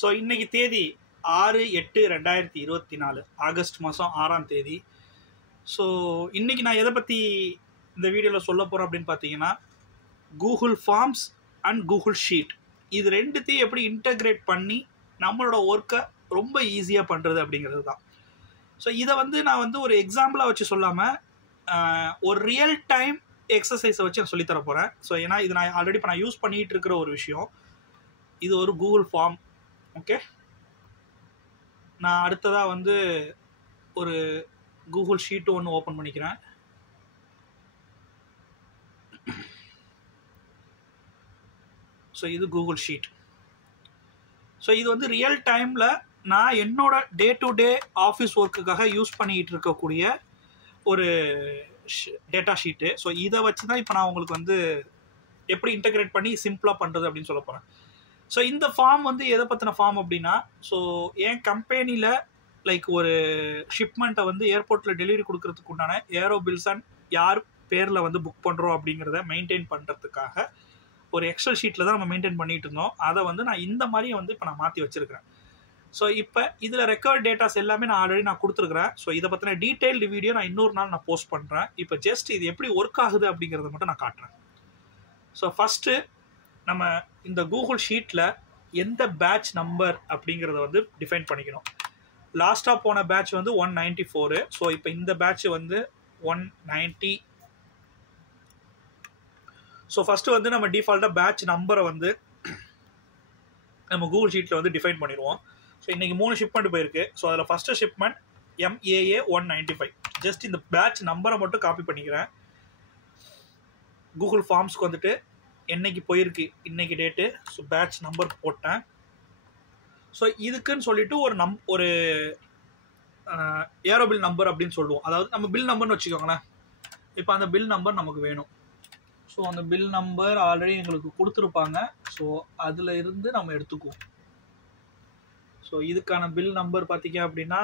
So இன்னைக்கு தேதி 6/8/2024 August மாதம் 6ஆம் தேதி. ஸோ இன்னைக்கு நான் எதை பற்றி இந்த வீடியோவில் சொல்ல போகிறேன் அப்படின்னு பார்த்தீங்கன்னா, Google forms and Google sheet இது ரெண்டுத்தையும் எப்படி இன்டகிரேட் பண்ணி நம்மளோட ஒர்க்கை ரொம்ப ஈஸியாக பண்ணுறது அப்படிங்கிறது தான். ஸோ இதை நான் ஒரு எக்ஸாம்பிளாக வச்சு சொல்லாமல் ஒரு ரியல் டைம் எக்ஸசைஸை வச்சு நான் சொல்லித்தர போகிறேன். ஸோ ஏன்னா இது நான் ஆல்ரெடி இப்போ நான் யூஸ் பண்ணிகிட்டு இருக்கிற ஒரு விஷயம். இது ஒரு கூகுள் ஃபார்ம். ஓகே, நான் அடுத்ததாக ஒரு கூகுள் ஷீட்டு ஒன்று ஓப்பன் பண்ணிக்கிறேன். ஸோ இது கூகுள் ஷீட். ஸோ இது ரியல் டைமில் நான் என்னோட டே டு டே ஆஃபீஸ் ஒர்க்குக்காக யூஸ் பண்ணிகிட்டு இருக்கக்கூடிய ஒரு டேட்டா ஷீட்டு. ஸோ இதை வச்சு தான் இப்போ நான் உங்களுக்கு எப்படி இன்டகிரேட் பண்ணி சிம்பிளாக பண்ணுறது அப்படின்னு சொல்ல போகிறேன். ஸோ இந்த ஃபார்ம் எதை பற்றின ஃபார்ம் அப்படின்னா, ஸோ என் கம்பெனியில் லைக் ஒரு ஷிப்மெண்ட்டை ஏர்போர்ட்டில் டெலிவரி கொடுக்கறதுக்கு உண்டான ஏரோ பில்ஸ் அண்ட் யார் பேரில் புக் பண்ணுறோம் அப்படிங்கிறத மெயின்டைன் பண்ணுறதுக்காக ஒரு எக்ஸல் ஷீட்டில் தான் நம்ம மெயின்டைன் பண்ணிகிட்டு இருந்தோம். அதை நான் இந்த மாதிரி இப்போ நான் மாற்றி வச்சுருக்கிறேன். ஸோ இப்போ இதில் ரெக்கார்ட் டேட்டாஸ் எல்லாமே நான் ஆல்ரெடி கொடுத்துருக்குறேன். ஸோ இதை பற்றின டீட்டெயில்டு வீடியோ நான் இன்னொரு நாள் நான் போஸ்ட் பண்ணுறேன். இப்போ ஜஸ்ட் இது எப்படி ஒர்க் ஆகுது அப்படிங்கிறத மட்டும் நான் காட்டுறேன். ஸோ ஃபஸ்ட்டு நம்ம இந்த கூகுள் ஷீட்டில் எந்த பேட்ச் நம்பர் அப்படிங்கிறத டிஃபைன் பண்ணிக்கணும். லாஸ்ட்டாக போன பேட்ச் 194. ஸோ இப்போ இந்த பேட்ச் 190. ஸோ ஃபஸ்ட்டு நம்ம டிஃபால்ட்டாக பேட்ச் நம்பரை நம்ம கூகுள் ஷீட்டில் டிஃபைன் பண்ணிடுவோம். ஸோ இன்றைக்கி 3 ஷிப்மெண்ட் போயிருக்கு. ஸோ அதில் ஃபஸ்ட்டு ஷிப்மெண்ட் MAA 195. ஜஸ்ட் இந்த பேட்ச் நம்பரை மட்டும் காப்பி பண்ணிக்கிறேன். கூகுள் ஃபார்ம்ஸ்க்கு என்னைக்கு போயிருக்கு, இன்னைக்கு டேட்டு. ஸோ பேட்ச் நம்பர் போட்டேன். ஸோ இதுக்குன்னு சொல்லிட்டு ஒரு ஏரோ பில் நம்பர் அப்படின்னு சொல்லுவோம். அதாவது நம்ம பில் நம்பர்னு வச்சுக்கோங்களேன். இப்போ அந்த பில் நம்பர் நமக்கு வேணும். ஸோ அந்த பில் நம்பர் ஆல்ரெடி எங்களுக்கு கொடுத்துருப்பாங்க. ஸோ அதில் இருந்து நம்ம எடுத்துக்குவோம். ஸோ இதுக்கான பில் நம்பர் பார்த்தீங்க அப்படின்னா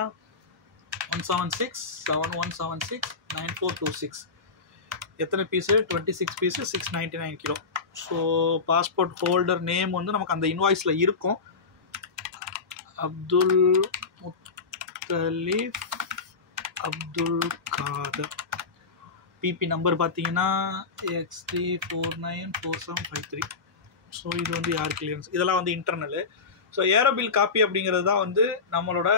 17671769426. எத்தனை piece? 26 piece, 699 kilo. So passport holder name நமக்கு அந்த இன்வாய்ஸில் இருக்கும். அப்துல் முத்தலீஃப் அப்துல் காதர். பிபி நம்பர் பார்த்தீங்கன்னா XD494753. ஸோ இது யார் கிளியரன்ஸ், இதெல்லாம் internal. So aero bill copy அப்படிங்கிறது தான் நம்மளோட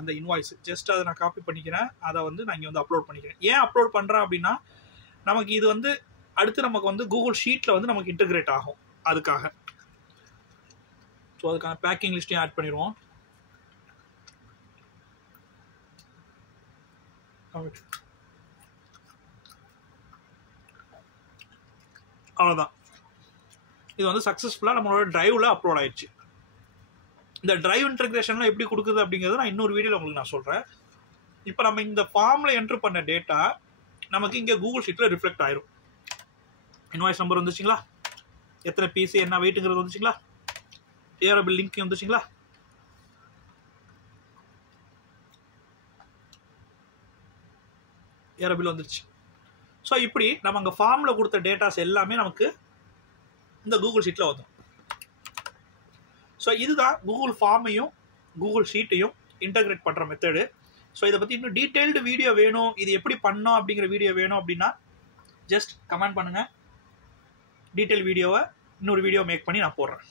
அந்த இன்வாய்ஸ். ஜஸ்ட் அதை நான் காப்பி பண்ணிக்கிறேன். அதை நான் இங்கே அப்லோட் பண்ணிக்கிறேன். ஏன் அப்லோட் பண்ணுறேன் அப்படின்னா, நமக்கு இது அடுத்து நமக்கு கூகுள் ஷீட்டில் நமக்கு இன்டகிரேட் ஆகும். அதுக்காக ஸோ அதுக்கான பேக்கிங் லிஸ்ட்டையும் ஆட் பண்ணிடுவோம். அவ்வளோதான். இது சக்ஸஸ்ஃபுல்லாக நம்மளோட டிரைவில் அப்லோட் ஆயிடுச்சு. இந்த டிரைவ் இன்டகிரேஷன்லாம் எப்படி கொடுக்குது அப்படிங்கிறத நான் இன்னொரு வீடியோவில் உங்களுக்கு நான் சொல்கிறேன். இப்போ நம்ம இந்த ஃபார்மில் என்ட்ரு பண்ண டேட்டா நமக்கு இங்கே கூகுள் ஷீட்டில் ரிஃப்ளெக்ட் ஆயிரும். இன்வாய்ஸ் நம்பர் வந்துச்சுங்களா, எத்தனை பீஸு, என்ன வெயிட்டுங்கிறது வந்துச்சுங்களா, ஏரோ பில் லிங்க் வந்துச்சுங்களா. ஏரோ பில் வந்துருச்சு. ஸோ இப்படி நம்ம அங்கே ஃபார்மில் கொடுத்த டேட்டாஸ் எல்லாமே நமக்கு இந்த கூகுள் ஷீட்டில் வந்துடும். ஸோ இதுதான் கூகுள் ஃபார்மையும் கூகுள் ஷீட்டையும் இன்டகிரேட் பண்ணுற மெத்தடு. ஸோ இதை பற்றி இன்னும் டீட்டெயில்டு வீடியோ வேணும், இது எப்படி பண்ணோம் அப்படிங்கிற வீடியோ வேணும் அப்படின்னா ஜஸ்ட் கமெண்ட் பண்ணுங்கள். டீட்டெயில் வீடியோவை இன்னொரு வீடியோ மேக் பண்ணி நான் போடுறேன்.